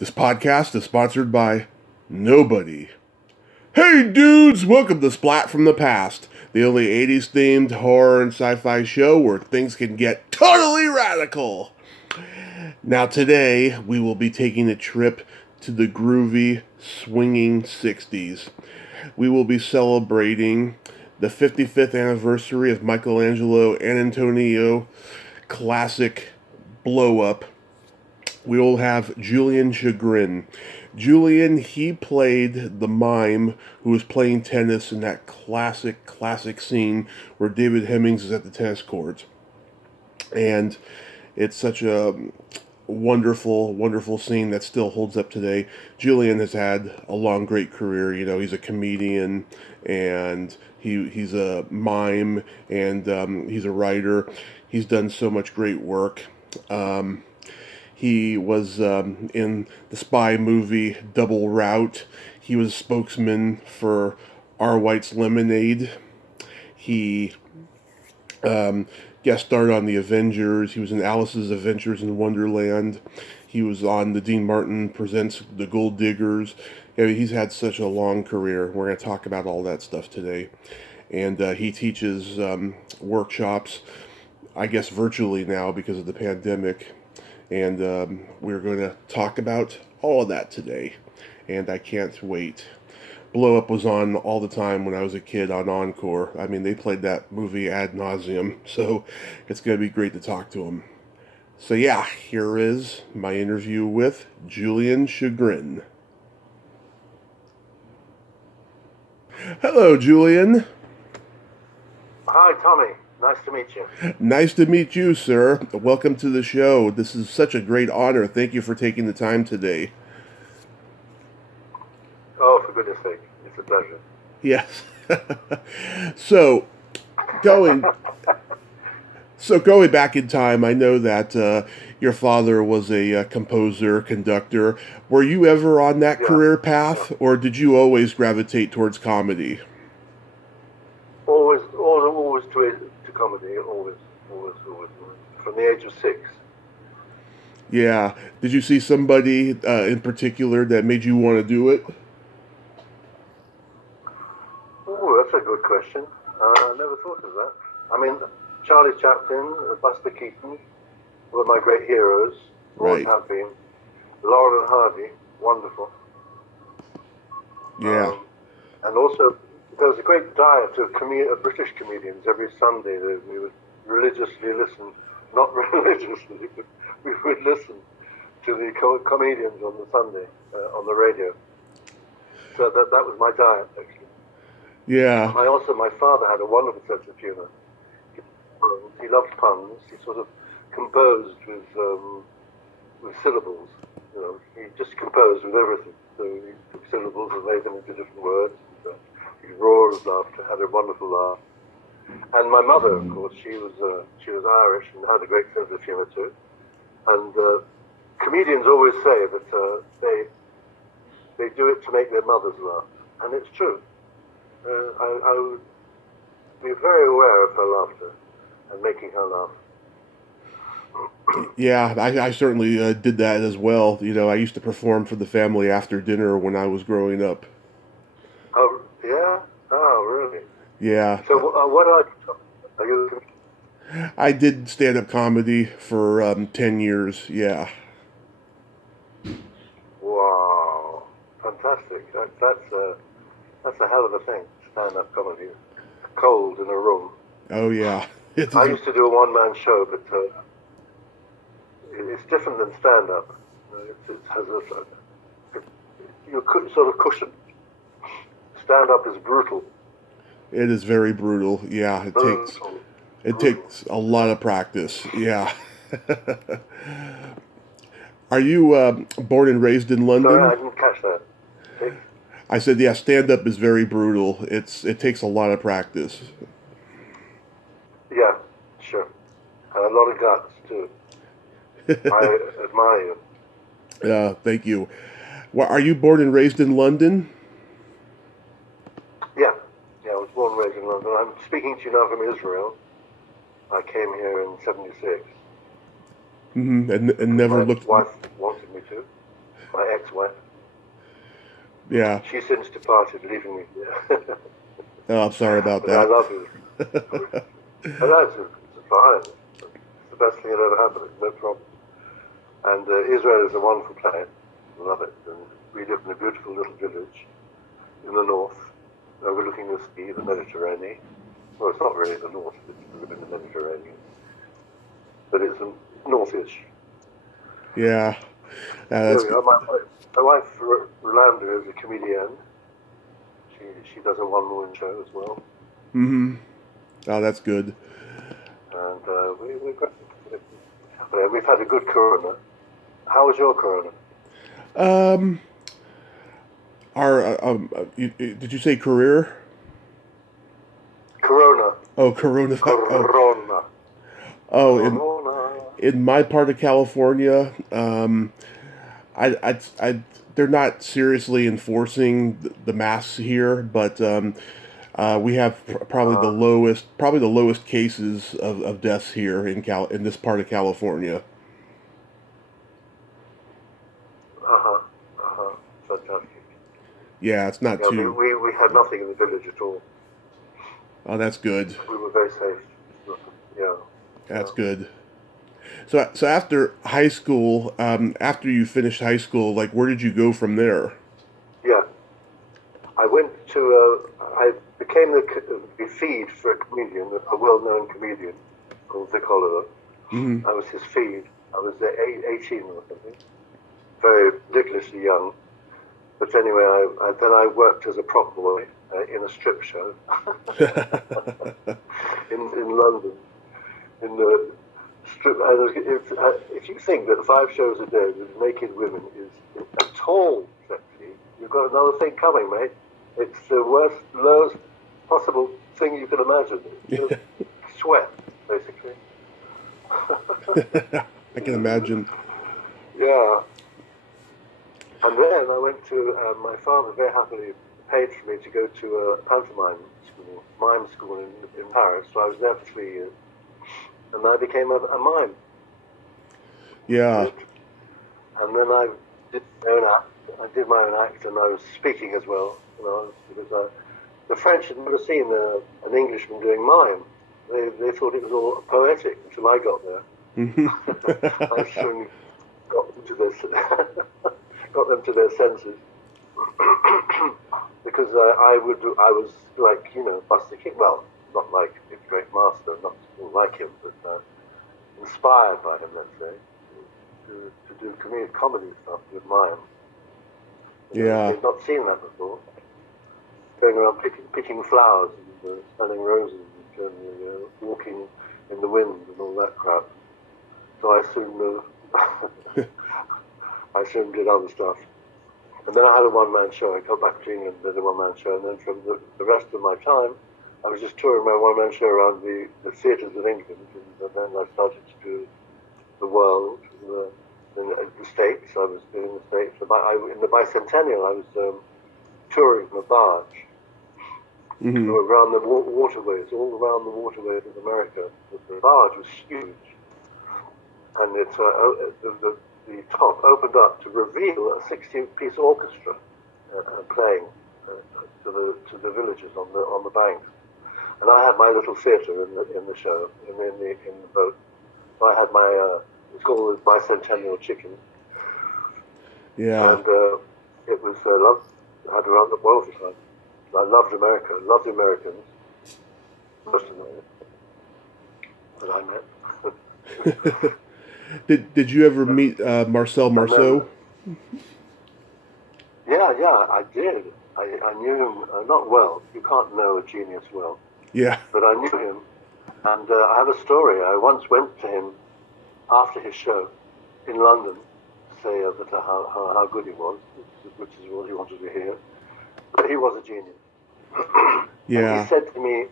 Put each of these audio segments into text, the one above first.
This podcast is sponsored by nobody. Hey dudes, welcome to Splat from the Past, the only 80s themed horror and sci-fi show where things can get totally radical. Now today, we will be taking a trip to the groovy, swinging 60s. We will be celebrating the 55th anniversary of Michelangelo and Antonio classic Blowup. We will have Julian Chagrin. Julian, he played the mime who was playing tennis in that classic scene where David Hemmings is at the tennis court. And it's such a wonderful scene that still holds up today. Julian has had a long, great career. You know, he's a comedian and he's a mime and he's a writer. He's done so much great work. He was in the spy movie Double Route. He was a spokesman for R. White's Lemonade. He guest starred on the Avengers. He was in Alice's Adventures in Wonderland. He was on the Dean Martin Presents The Gold Diggers. Yeah, he's had such a long career. We're going to talk about all that stuff today. And he teaches workshops, I guess virtually now because of the pandemic. And we're going to talk about all of that today. And I can't wait. Blowup was on all the time when I was a kid on Encore. I mean, they played that movie ad nauseum. So it's going to be great to talk to him. So yeah, here is my interview with Julian Chagrin. Hello, Julian. Hi, Tommy. Nice to meet you. Nice to meet you, sir. Welcome to the show. This is such a great honor. Thank you for taking the time today. Oh, for goodness sake. It's a pleasure. Yes. So, going back in time, I know that your father was a composer, conductor. Were you ever on that career path, or did you always gravitate towards comedy? Always to comedy. Always. From the age of 6. Yeah. Did you see somebody in particular that made you want to do it? Oh, that's a good question. I never thought of that. I mean, Charlie Chaplin, Buster Keaton were my great heroes. Always have been. Laurel and Hardy, wonderful. Yeah. And also, there was a great diet of British comedians every Sunday that we would religiously listen. Not religiously, but we would listen to the comedians on the Sunday on the radio. So that was my diet, actually. Yeah. My father had a wonderful sense of humor. He loved puns. He sort of composed with syllables. You know, he just composed with everything. So he took syllables and made them into different words. He roared with laughter, had a wonderful laugh. And my mother, of course, she was Irish and had a great sense of humor too. And comedians always say that they do it to make their mothers laugh, and it's true. I would be very aware of her laughter and making her laugh. Yeah, I certainly did that as well. You know, I used to perform for the family after dinner when I was growing up. Oh, yeah? Oh, really? Yeah. So what are you? I did stand-up comedy for 10 years, yeah. Wow. Fantastic. That's a hell of a thing, stand-up comedy. Cold in a room. Oh, yeah. I used to do a one-man show, but it's different than stand-up. It has you sort of cushion. Stand-up is brutal. It is very brutal. Yeah, it takes a lot of practice. Yeah. Are you born and raised in London? Sorry, I didn't catch that. I said, yeah, stand-up is very brutal. It takes a lot of practice. Yeah, sure. And a lot of guts, too. I admire you. Thank you. Well, are you born and raised in London? Yeah, I was born and raised in London. I'm speaking to you now from Israel. I came here in '76. Mm-hmm. And never My looked. wife wanted me to. my ex-wife. Yeah. She's since departed, leaving me here. Oh, I'm sorry about But I that. love her. And it's fine. It's the best thing that ever happened. No problem. And Israel is a wonderful place. I love it. And we live in a beautiful little village in the north, overlooking the sea, the Mediterranean. Well, it's not really the north, it's in the Mediterranean. But it's northish. Yeah. There That's we good. are. My wife, Rolanda, is a comedian. She does a one-woman show as well. Mm-hmm. Oh, that's good. And we're great. We've had a good corona. How was your corona? Um, did you say career? Corona. Oh, coronavirus. Oh, Corona. oh, Corona. in my part of California, they're not seriously enforcing the masks here, but we have probably the lowest cases of deaths here in this part of California. Uh-huh. Uh-huh. Fantastic. Yeah, it's not Yeah, too. we had nothing in the village at all. Oh, that's good. We were very safe. Nothing. Yeah. That's Yeah. good. So after high school, after you finished high school, like where did you go from there? Yeah. I went to, I became the feed for a comedian, a well-known comedian called Vic Oliver. Hmm. I was his feed. I was 18 or something. Very ridiculously young. But anyway, then I worked as a prop boy in a strip show in London. In the strip, if you think that 5 shows a day with naked women is at all sexy, you've got another thing coming, mate. It's the worst, lowest possible thing you can imagine. It's just sweat, basically. I can imagine. Yeah. And then I went to, my father very happily paid for me to go to a pantomime school, mime school in Paris. So I was there for 3 years. And I became a mime. Yeah. Did. And then I did my own act. I did my own act and I was speaking as well. You know, because the French had never seen an Englishman doing mime. They thought it was all poetic until I got there. Hmm. I soon got into this. Got them to their senses because I was like, you know, Buster King. Well, not like a great master, not like him, but inspired by him, let's say, to do comedy stuff with mime. You know, Yeah. they'd not seen that before. Going around picking flowers and smelling roses and walking in the wind and all that crap. So I soon did other stuff. And then I had a one-man show. I got back to England, did a one-man show, and then from the rest of my time, I was just touring my one-man show around the theatres of England, and then I started to do the world, in the States. I was doing the States. In the bicentennial, I was touring in a barge Hmm. around the waterways, all around the waterways in America. The barge was huge, and the top opened up to reveal a 16-piece orchestra playing to the villagers on the banks. And I had my little theatre in the show in the boat. So I had my it's called the Bicentennial Chicken, Yeah. and it was loved. I had a rather wonderful time. I loved America. Loved the Americans. Most of them that I met. Did you ever meet Marcel And then Marceau? yeah, I did. I knew him not well. You can't know a genius well, Yeah. but I knew him, and I have a story. I once went to him after his show in London to say that how good he was, which is what he wanted to hear. But he was a genius, and he Yeah. said to me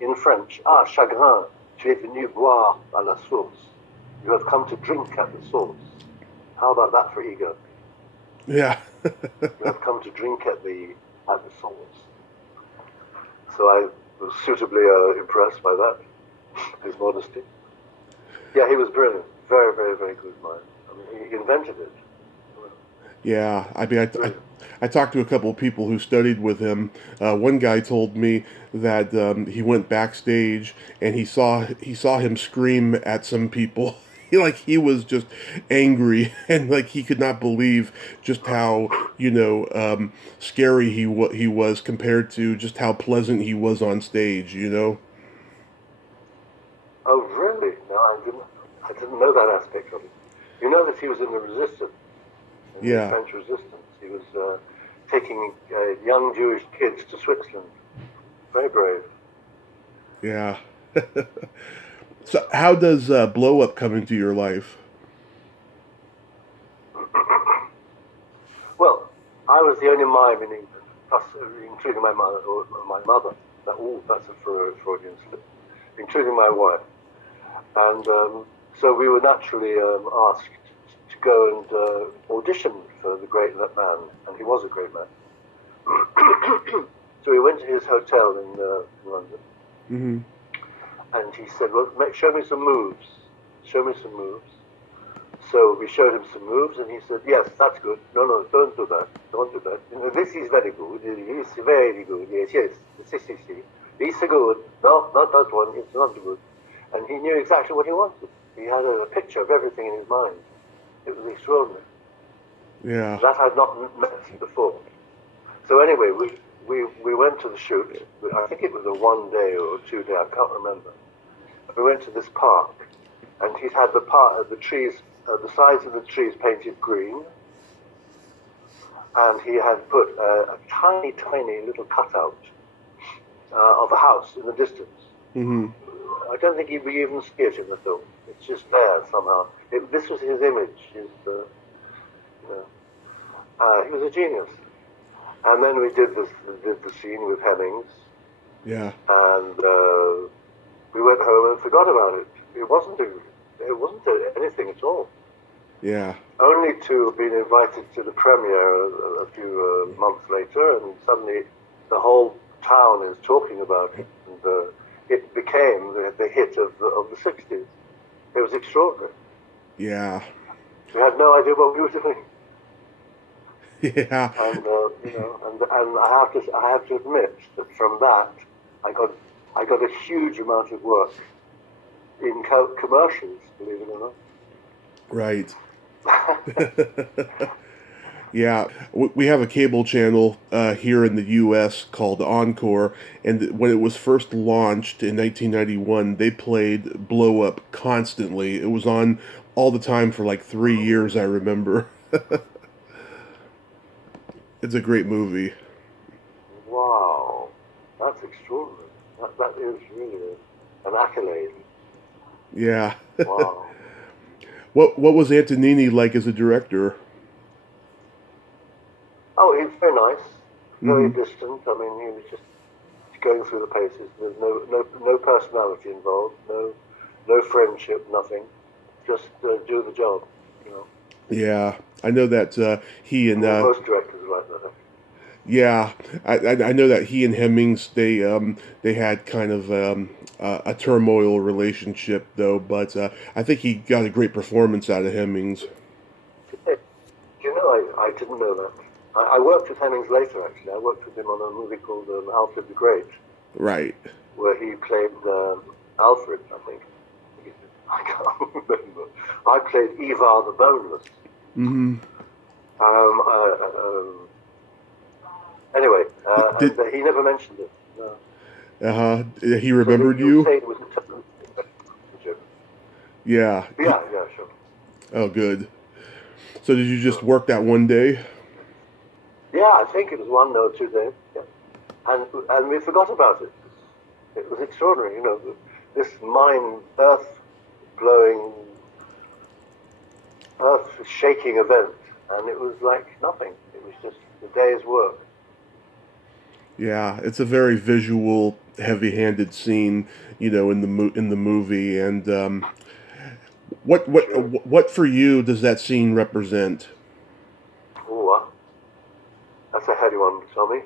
in French, "Ah, Chagrin, tu es venu boire à la source. You have come to drink at the source. How about that for ego? Yeah. You have come to drink at the source." So I was suitably impressed by that, his modesty. Yeah, he was brilliant. Very, very, very good mind. I mean, he invented it. Yeah, I mean, Really. I talked to a couple of people who studied with him. One guy told me that he went backstage and he saw him scream at some people. Like he was just angry and like he could not believe just how scary he was compared to just how pleasant he was on stage. You know? Oh, really? No, I didn't know that aspect of it. You know that he was in the resistance, in the Yeah, French resistance. He was taking young Jewish kids to Switzerland. Very brave. yeah. So how does Blow Up come into your life? Well, I was the only mime in England, plus, including my mother, or my mother. That's a Freudian slip, including my wife. And so we were naturally asked to go and audition for the great man, and he was a great man. So we went to his hotel in London, Hmm. and he said, "Well, show me some moves. Show me some moves." So we showed him some moves, and he said, "Yes, that's good. No, no, don't do that. Don't do that. You know, this is very good. It's very good. Yes, yes. It's good. No, not that one. It's not good." And he knew exactly what he wanted. He had a picture of everything in his mind. It was extraordinary. Yeah. That I'd not met before. So anyway, we went to the shoot. I think it was a 1 day or 2 day. I can't remember. We went to this park, and he'd had the trees, the sides of the trees painted green, and he had put a tiny, tiny little cutout of a house in the distance. Hmm. I don't think we even see it in the film. It's just there somehow. This was his image. He was a genius. And then we did the scene with Hemmings, Yeah. and we went home and forgot about it. It wasn't anything at all. Yeah. Only to have been invited to the premiere a few months later, and suddenly the whole town is talking about it, and it became the hit of the 60s. It was extraordinary. Yeah. We had no idea what we were doing, Yeah. and and I have to admit that from that I got a huge amount of work in commercials, believe it or Right. not. Yeah, we have a cable channel here in the U.S. called Encore, and when it was first launched in 1991, they played Blow Up constantly. It was on all the time for like 3 years, I remember. It's a great movie. Wow, that's extraordinary. That is really an accolade. Yeah. Wow. What was Antonini like as a director? Oh, he's very nice, very Hmm. distant. I mean, he was just going through the paces. There's no personality involved, no friendship, nothing. Just do the job, you know. Yeah, I know that he and Well, most directors are like that. yeah, I know that he and Hemmings they had kind of a turmoil relationship though, but I think he got a great performance out of Hemmings. Hey, you know, I didn't know that. I worked with Hemmings later, actually. I worked with him on a movie called Alfred the Great, Right. where he played Alfred, I think. I can't remember. I played Ivar the Boneless. Mm-hmm. Um, uh, um, anyway, Did and he never mentioned it. No. uh-huh. He So remembered you would you? say it was a total joke. Yeah. Yeah, yeah, sure. Oh, good. So did you just work that one day? Yeah, I think it was 1 or 2 days. Yeah. And we forgot about it. It was extraordinary, you know, this mine earth blowing, earth shaking event, and it was like nothing. It was just a day's work. Yeah, it's a very visual, heavy-handed scene, in in the movie. And Sure. what for you does that scene represent? Oh, that's a heady one, Tommy.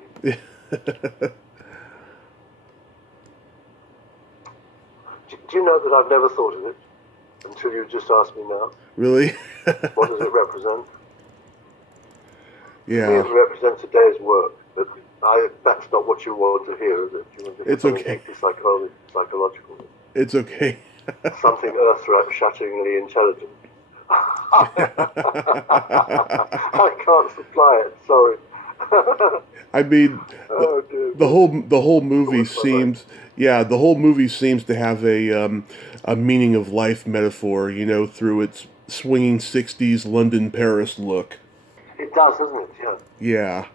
Do you know that I've never thought of it until you just asked me now? Really? What does it represent? To me, Yeah. it represents a day's work. But that's not what you want to hear, is it? You want to hear It's something okay. deeply psychological. It's okay. Something earth-shatteringly intelligent. I can't supply it, sorry. I mean, Oh, dear. the whole What movie was my mind? seems, yeah, the whole movie seems to have a meaning of life metaphor, through its swinging '60s London Paris look. It does, doesn't it? Yeah. Yeah,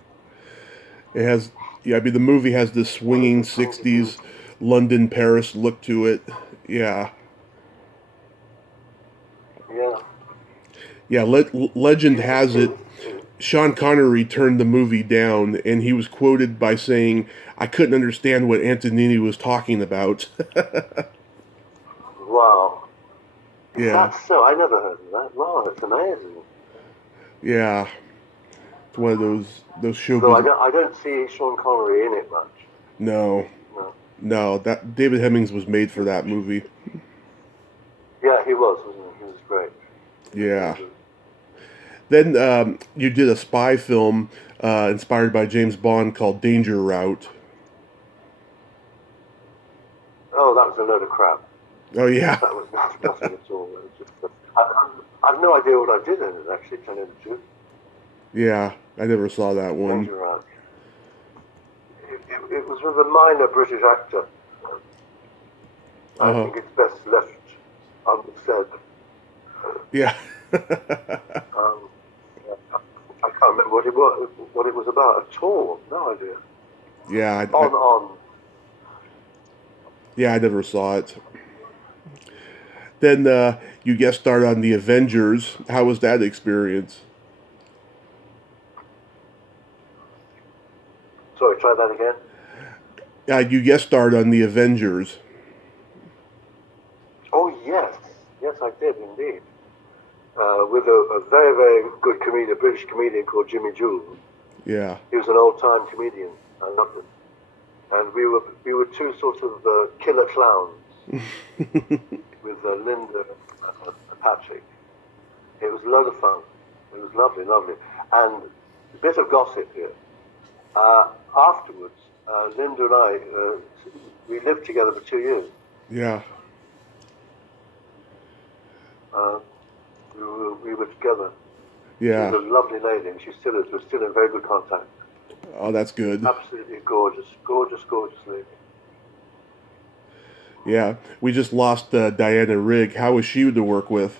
it has. Yeah, I mean, the movie has this swinging Wonderful point of view. '60s London Paris look to it. Yeah, Yeah. yeah. Legend It, has it. it, Sean Connery turned the movie down, and he was quoted by saying, "I couldn't understand what Antonini was talking about." wow. Is Yeah, that so? I never heard of that. Wow, that's amazing. yeah. It's one of those Though showbiz. I don't see Sean Connery in it much. No, No. no. That David Hemmings was made for that movie. Yeah, he was, wasn't he? He was great. He was very Yeah. good. Then you did a spy film inspired by James Bond called Danger Route. Oh, that was a load of crap. Oh yeah, That was nothing at all. It was just, I've no idea what I did in it, actually, to tell you the truth. yeah. I never saw that one. Danger Route. It was with a minor British actor. Uh I huh. think it's best left unsaid. Yeah. Um, I can't remember what it was about at all. No idea. Yeah. On. Yeah. I never saw it. Then you guest starred on the Avengers. How was that experience? Sorry, try that again. You guest starred on the Avengers. Oh yes, yes I did indeed. With a very very good comedian, a British comedian called Jimmy Jules. Yeah. He was an old time comedian. I loved him, and we were two sort of killer clowns with Linda and Patrick. It was a load of fun. It was lovely, lovely. And a bit of gossip here. Afterwards, Linda and I, we lived together for 2 years. Yeah. Uh, we were together. She was Yeah. a lovely lady, and she still is. We're still in very good contact. Oh, that's good. Absolutely gorgeous, gorgeous, gorgeous lady. Yeah. We just lost Diana Rigg. How was she to work with?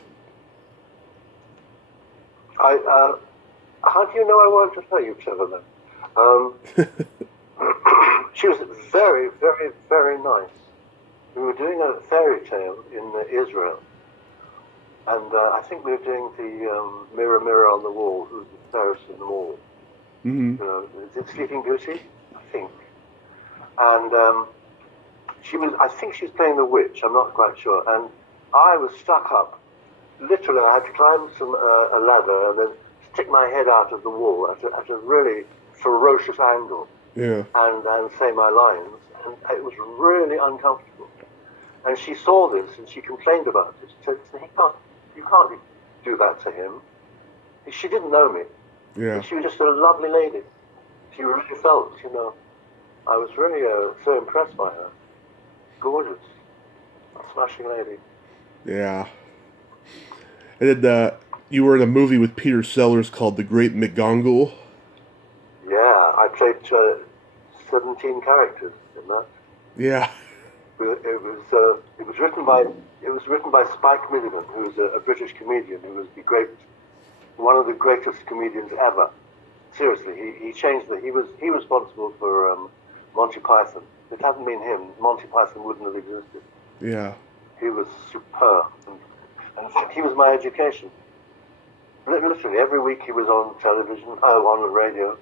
How do you know I wanted to tell you, clever man? Um, she was very, very, very nice. We were doing a fairy tale in Israel, and I think we were doing the Mirror, Mirror on the Wall, who's the fairest in them all. Mm-hmm. You know, is it Sleeping Beauty? I think. And I think she was playing the witch, I'm not quite sure. And I was stuck up. Literally, I had to climb a ladder and then stick my head out of the wall at a really ferocious angle Yeah. and say my lines. And it was really uncomfortable. And she saw this and she complained about it. She said, you can't do that to him. She didn't know me. Yeah. She was just a lovely lady. She really felt, I was really so impressed by her. Gorgeous. Smashing lady. Yeah. And then you were in a movie with Peter Sellers called The Great McGonagall. Yeah, I played 17 characters in that. Yeah. It was written by Spike Milligan, who was a British comedian who was one of the greatest comedians ever. Seriously, he changed he was responsible for Monty Python. If it hadn't been him, Monty Python wouldn't have existed. Yeah. He was superb, and in fact, he was my education. Literally, every week he was on television, on the radio.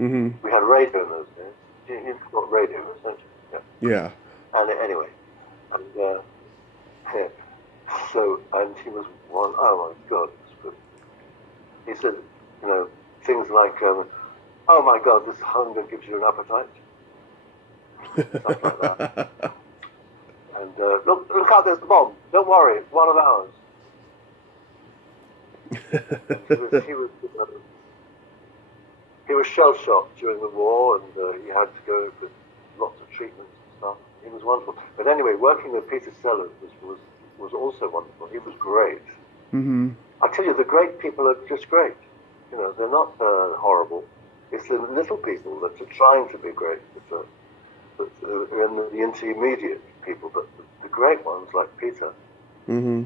Mm-hmm. We had radio in those days. You know what radio is, don't you? Yeah. Yeah. And anyway, and and he was one. Oh my God, it was good. He said, things like, "Oh my God, this hunger gives you an appetite," stuff like that. And look out, there's the bomb. Don't worry, it's one of ours. He was was shell-shocked during the war, and he had to go for lots of treatments and stuff. He was wonderful. But anyway, working with Peter Sellers was also wonderful. He was great. Mm-hmm. I tell you, the great people are just great. You know, they're not horrible. It's the little people that are trying to be great, and the intermediate people. But the great ones, like Peter, Mm-hmm.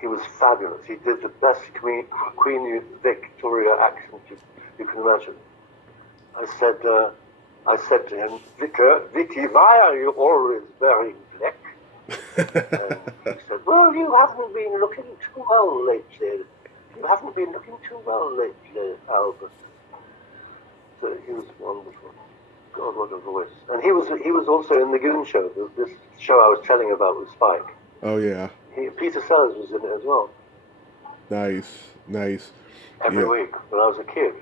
he was fabulous. He did the best Queen Victoria accent you can imagine. I said to him, Vicky, why are you always wearing black? And he said, well, you haven't been looking too well lately. You haven't been looking too well lately, Albert. So he was wonderful. God, what a voice. And he was also in the Goon Show, this show I was telling you about with Spike. Oh, yeah. Peter Sellers was in it as well. Nice. Every week when I was a kid.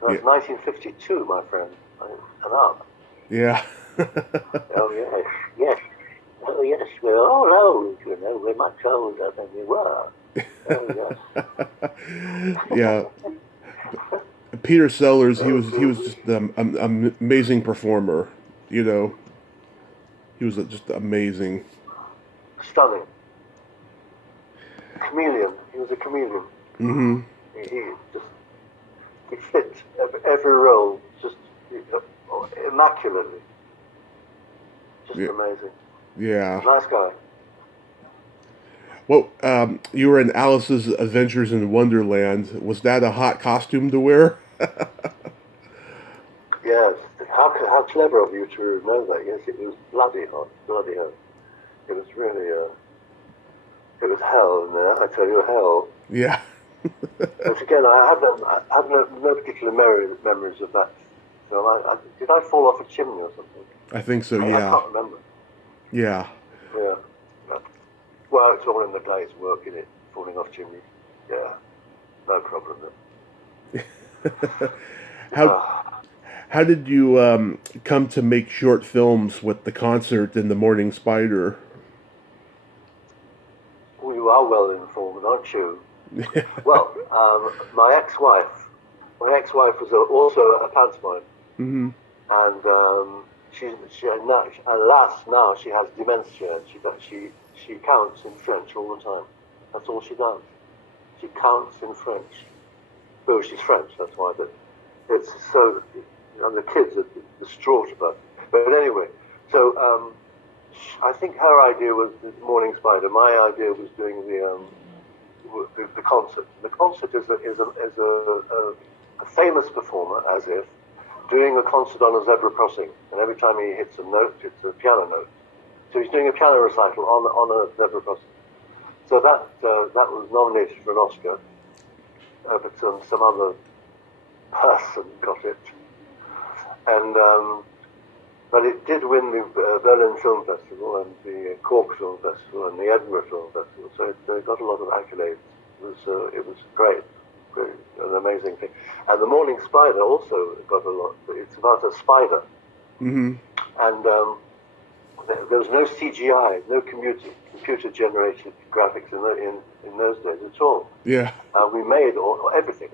That was 1952, my friend. And up. Yeah. Oh, yes. Oh, yes, we're all old, you know. We're much older than we were. Oh, yes. Yeah. Peter Sellers, he was just an amazing performer. You know, he was just amazing. Stunning. Chameleon. He was a chameleon. Mm-hmm. He fit every role just immaculately. Just amazing. Yeah. Nice guy. Well, you were in Alice's Adventures in Wonderland. Was that a hot costume to wear? Yes. How clever of you to know that. Yes, it was bloody hot. Bloody hot. It was really, it was hell in there. I tell you, hell. Yeah. But again, I have no particular memories of that film. Did I fall off a chimney or something? I think so, I can't remember. Yeah. Yeah. Well, it's all in the day's work, in it, falling off chimneys. Yeah. No problem then. How did you come to make short films with The Concert and The Morning Spider? Well, you are well informed, aren't you? Well, my ex-wife was also a pantomime, Mm-hmm. and now she has dementia, and she counts in French all the time. That's all she does. She counts in French. Well, she's French, that's why. But it's so, and the kids are distraught about it. But anyway, so I think her idea was the Morning Spider. My idea was doing the concert. The concert is a famous performer, as if, doing a concert on a zebra crossing, and every time he hits a note, it's a piano note. So he's doing a piano recital on a zebra crossing. So that was nominated for an Oscar, but some other person got it, and but it did win the Berlin Film Festival and the Cork Film Festival and the Edinburgh Film Festival. So it got a lot of accolades. It was great, an amazing thing. And the Morning Spider also got a lot. It's about a spider, Mm-hmm. and there was no CGI, no computer-generated graphics in those days at all. Yeah. We made everything,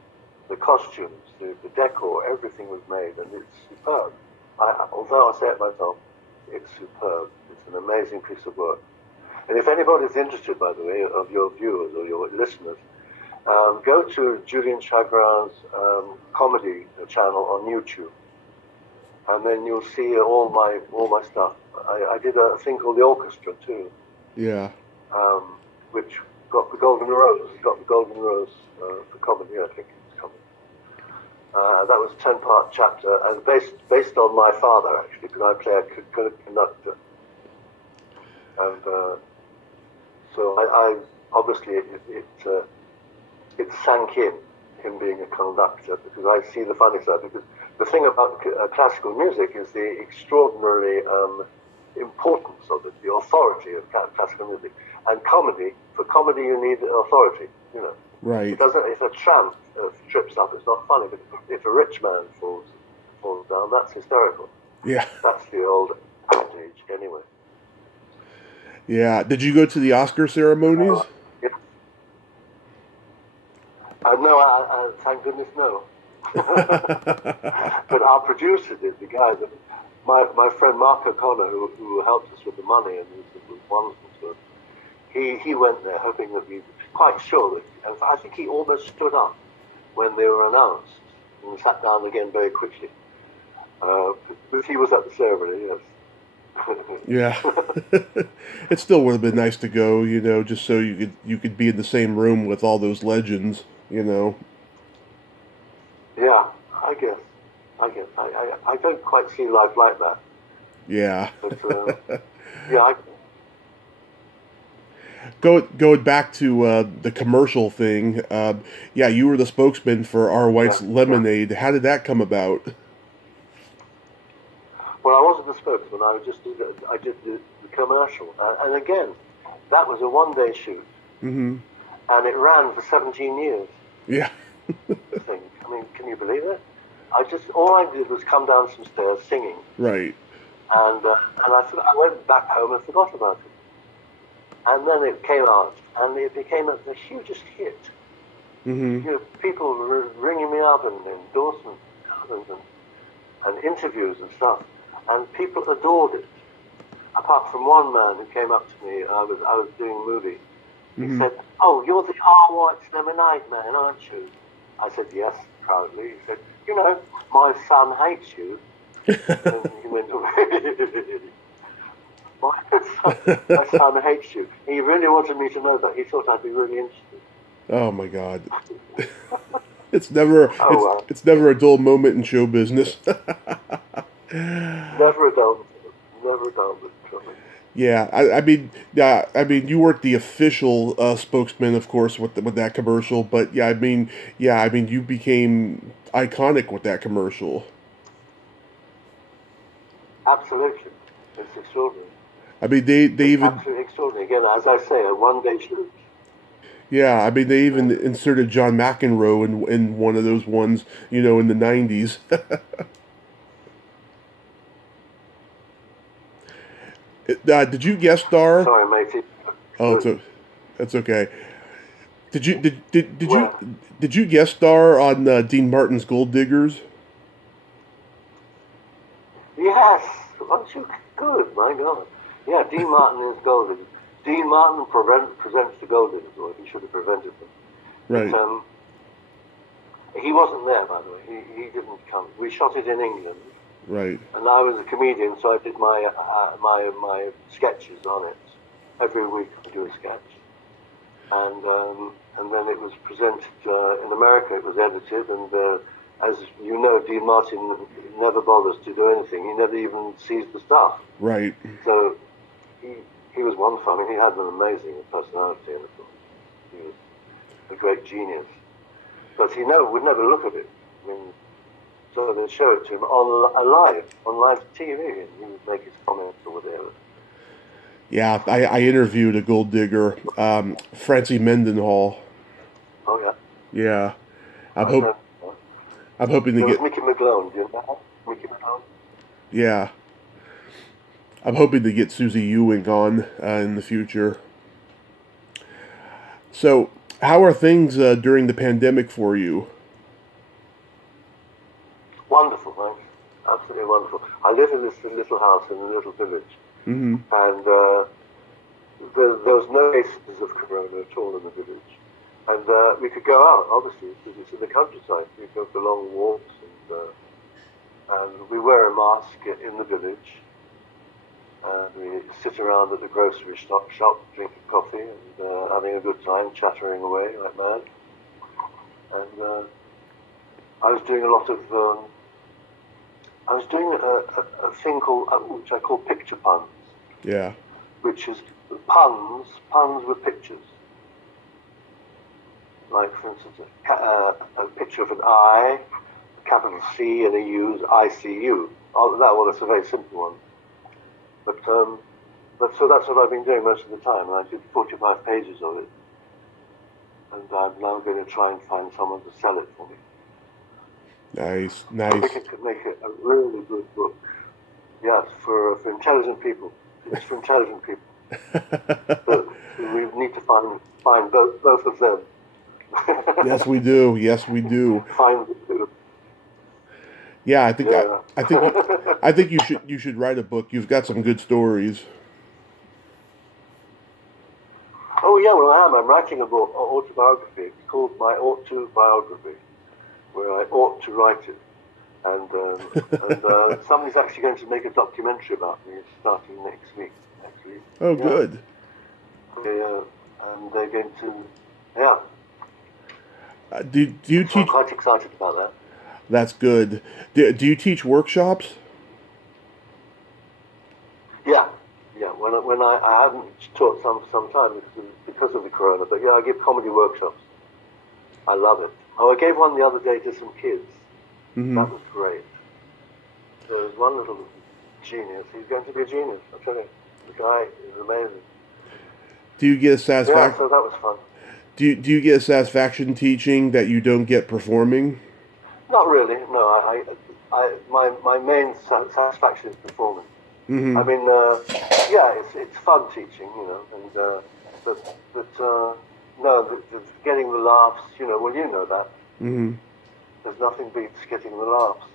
the costumes, the decor, everything was made, and it's superb. Although I say it myself, it's superb. It's an amazing piece of work. And if anybody's interested, by the way, of your viewers or your listeners, go to Julian Chagrin's comedy channel on YouTube, and then you'll see all my stuff. I did a thing called the Orchestra too. Yeah. Which got the Golden Rose. Got the Golden Rose for comedy, I think it's comedy. That was a 10-part chapter, and based on my father actually, because I play a conductor, and so I obviously it sank in him being a conductor, because I see the funny side. Because the thing about classical music is the extraordinary importance of it, the authority of classical music. And for comedy you need authority, you know. Right. It doesn't. If a tramp trips up, it's not funny. But if a rich man falls down, that's hysterical. Yeah. That's the old adage, anyway. Yeah. Did you go to the Oscar ceremonies? No, thank goodness, no. But our producer did, the guy that my friend Mark O'Connor, who helped us with the money and was wonderful to us. He went there hoping that we were quite sure that, and I think he almost stood up when they were announced and sat down again very quickly. But he was at the ceremony, yes. Yeah. It still would have been nice to go, just so you could be in the same room with all those legends. Yeah, I guess. I don't quite see life like that. Yeah. But yeah, Going back to the commercial thing, yeah, you were the spokesman for R. White's yeah. Lemonade. How did that come about? Well, I wasn't the spokesman. I did the commercial, and again, that was a one-day shoot, Mm-hmm. and it ran for 17 years. Yeah. Thing. I mean, can you believe it? All I did was come down some stairs singing, Right. and I went back home and forgot about it. And then it came out, and it became the hugest hit. Mm-hmm. People were ringing me up and endorsements and interviews and stuff, and people adored it. Apart from one man who came up to me, I was doing a movie. He Mm-hmm. said, "Oh, you're the R. White's Lemonade man, aren't you?" I said, "Yes," proudly. He said, "My son hates you." And he went, my son hates you. He really wanted me to know that. He thought I'd be really interested. Oh my God. It's never Oh, it's well. it's never a dull moment in show business. Never a dull, never a dull. Yeah, I mean, you weren't the official spokesman, of course, with that commercial, but yeah, I mean, you became iconic with that commercial. Absolutely. It's extraordinary. I mean, they It's even absolutely extraordinary. Again, as I say, a one-day shoot. yeah, I mean, they even And inserted John McEnroe in one of those ones, in the '90s. Did you guest star? sorry, matey. Oh, Good. that's okay. Did you Well, did you guest star on Dean Martin's Gold Diggers? yes. Aren't you good? My God. Yeah, Dean Martin is Gold Diggers. Dean Martin presents the Gold Diggers, or he should have prevented them. But Right, he wasn't there, by the way. He didn't come. We shot it in England, right. and I was a comedian, so I did my sketches on it. Every week I do a sketch, and then it was presented in America. It was edited, and as you know, Dean Martin never bothers to do anything. He never even sees the stuff. Right. So he was wonderful. I mean, he had an amazing personality, and he was a great genius. But he would never look at it. I mean, so they'd show it to him on live TV, and he would make his comments or whatever. Yeah, I interviewed a gold digger, Francie Mendenhall. Oh yeah, Yeah, I'm I hope know. I'm hoping to There was get Mickey McGlone. Do you know Mickey McGlone? yeah, I'm hoping to get Susie Ewing on in the future. So, how are things during the pandemic for you? Wonderful, thanks. Absolutely wonderful. I live in this little house in a little village, Mm-hmm. and there was no cases of corona at all in the village. And we could go out, obviously, because it's in the countryside. We go for long walks, and we wear a mask in the village. And we sit around at the grocery shop drinking coffee and having a good time, chattering away like mad. And I was doing a lot of, I was doing a thing called, which I call picture puns, Yeah. which is puns with pictures. Like, for instance, a picture of an I, a capital C, and a U is ICU. Oh, that one is a very simple one. But so that's what I've been doing most of the time, and I did 45 pages of it. And I'm now going to try and find someone to sell it for me. Nice, I think nice. it could make it a really good book. Yes, for intelligent people. It's for intelligent people. But we need to find both of them. Yes, we do. Yes, we do. Find the two. Yeah, I think Yeah. I think you should write a book. You've got some good stories. Oh yeah, well I am. I'm writing a book, autobiography. It's called My Ought To Biography, where I ought to write it. And somebody's actually going to make a documentary about me starting next week. Actually, Oh, yeah. good. And they're going to, yeah. Do you So I'm teach? quite excited about that. That's good. Do you teach workshops? Yeah, yeah. I haven't taught some time because of the corona, but yeah, I give comedy workshops. I love it. Oh, I gave one the other day to some kids. Mm-hmm. That was great. There was one little genius. He's going to be a genius. I'm telling you, the guy is amazing. Do you get a Yeah, satisfaction? so that was fun. Do you get a satisfaction teaching that you don't get performing? Not really. No, my main satisfaction is performing. I Mm-hmm. mean, yeah, it's fun teaching, you know, and no, the getting the laughs, you know. Well, you know that Mm-hmm. there's nothing beats getting the laughs.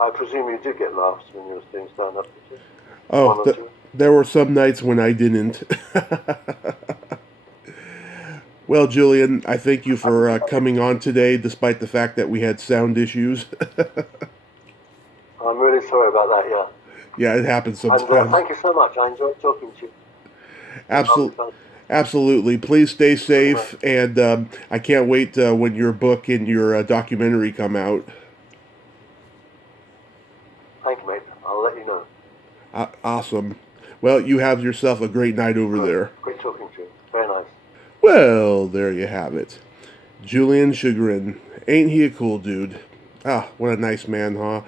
I presume you did get laughs when you were doing stand up, did you? One Oh, or two. there were some nights when I didn't. Well, Julian, I thank you for coming on today, despite the fact that we had sound issues. I'm really sorry about that. Yeah, Yeah, it happens and sometimes. thank you so much. I enjoyed talking to you. It's been lovely Absolutely. fun. Absolutely. Please stay Thank you very much. safe, and I can't wait when your book and your documentary come out. Thank you, mate. I'll let you know. Awesome. Well, you have yourself a great night over Great, there. great talking to you. Very nice. Well, there you have it. Julian Chagrin. Ain't he a cool dude? Ah, what a nice man, huh?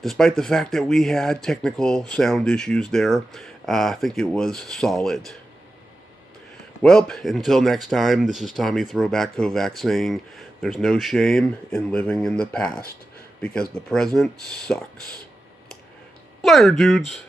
Despite the fact that we had technical sound issues there, I think it was solid. Well, until next time, this is Tommy Throwback Kovac saying there's no shame in living in the past because the present sucks. Later, dudes!